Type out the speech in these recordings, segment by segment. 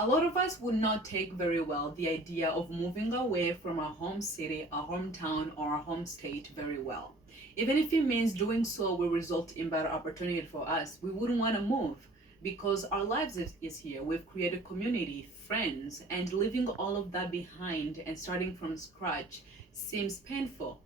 A lot of us would not take very well the idea of moving away from our home city, our hometown, or our home state very well. Even if it means doing so will result in better opportunity for us, we wouldn't want to move because our lives is here. We've created community, friends, and leaving all of that behind and starting from scratch seems painful.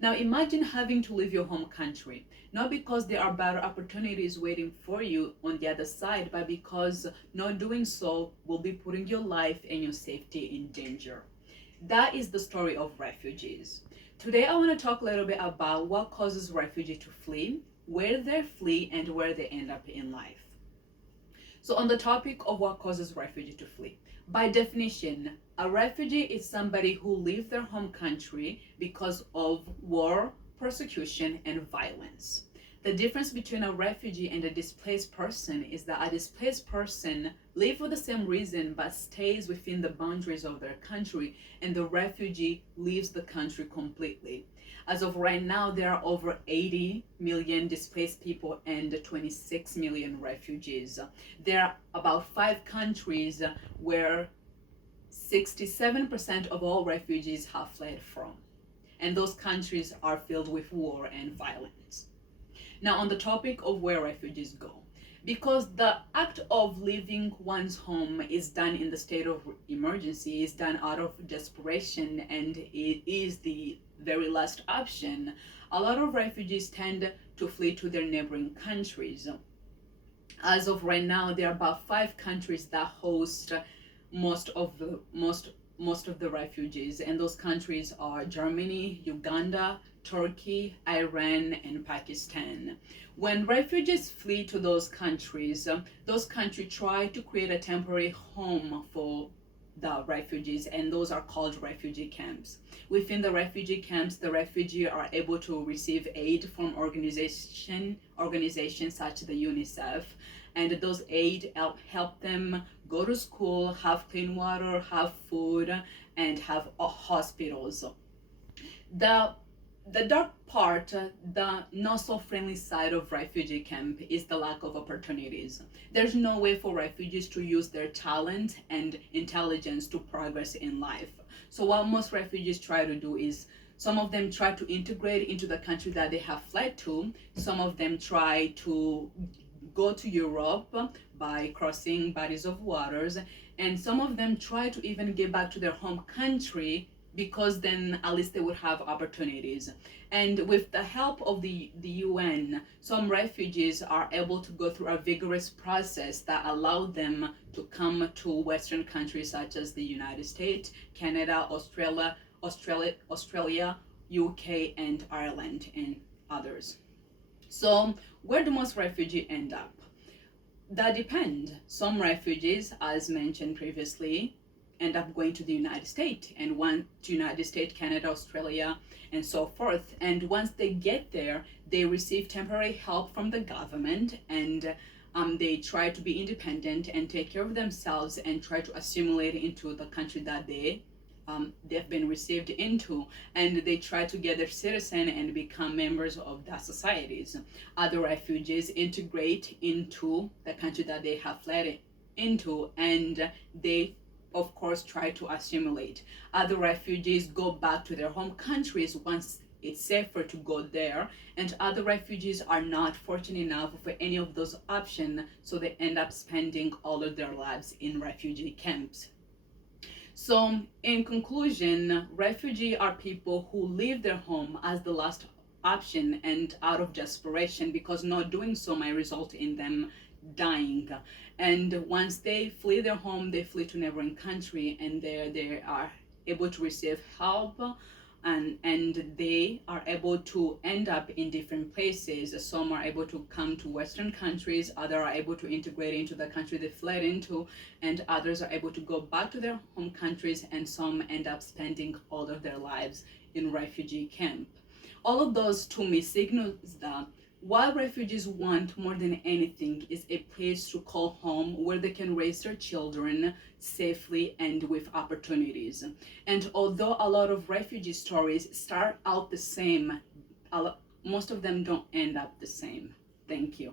Now imagine having to leave your home country, not because there are better opportunities waiting for you on the other side, but because not doing so will be putting your life and your safety in danger. That is the story of refugees. Today I want to talk a little bit about what causes refugees to flee, where they flee, and where they end up in life. So, on the topic of what causes refugee to flee, by definition, a refugee is somebody who leaves their home country because of war, persecution, and violence. The difference between a refugee and a displaced person is that a displaced person lives for the same reason but stays within the boundaries of their country, and the refugee leaves the country completely. As of right now, there are over 80 million displaced people and 26 million refugees. There are about 5 countries where 67% of all refugees have fled from. And those countries are filled with war and violence. Now, on the topic of where refugees go, because the act of leaving one's home is done in the state of emergency, is done out of desperation, and it is the very last option, a lot of refugees tend to flee to their neighboring countries. As of right now, there are about 5 countries that host most of the refugees, and those countries are Germany, Uganda, Turkey, Iran, and Pakistan. When refugees flee to those countries try to create a temporary home for the refugees, and those are called refugee camps. Within the refugee camps, the refugees are able to receive aid from organizations such as the UNICEF, and those aid help them go to school, have clean water, have food, and have hospitals. The dark part, the not so friendly side of refugee camp is the lack of opportunities. There's no way for refugees to use their talent and intelligence to progress in life. So what most refugees try to do is some of them try to integrate into the country that they have fled to. Some of them try to go to Europe by crossing bodies of waters, and some of them try to even get back to their home country because then at least they would have opportunities. And with the help of the UN, some refugees are able to go through a vigorous process that allowed them to come to Western countries such as the United States, Canada, Australia, UK, and Ireland, and others. So, where do most refugees end up? That depends. Some refugees, as mentioned previously, end up going to the United States, and one to United States, Canada, Australia, and so forth. And once they get there, they receive temporary help from the government, and they try to be independent and take care of themselves and try to assimilate into the country that they've been received into, and they try to get their citizen and become members of the societies. Other refugees integrate into the country that they have fled into, and they of course try to assimilate. Other refugees go back to their home countries once it's safer to go there, and other refugees are not fortunate enough for any of those options, so they end up spending all of their lives in refugee camps. So, in conclusion, refugees are people who leave their home as the last option and out of desperation, because not doing so might result in them dying. And once they flee their home, they flee to neighboring country, and there they are able to receive help, and they are able to end up in different places. Some are able to come to Western countries, others are able to integrate into the country they fled into, and others are able to go back to their home countries, and some end up spending all of their lives in refugee camp. All of those to me signals that what refugees want more than anything is a place to call home where they can raise their children safely and with opportunities. And although a lot of refugee stories start out the same, most of them don't end up the same. Thank you.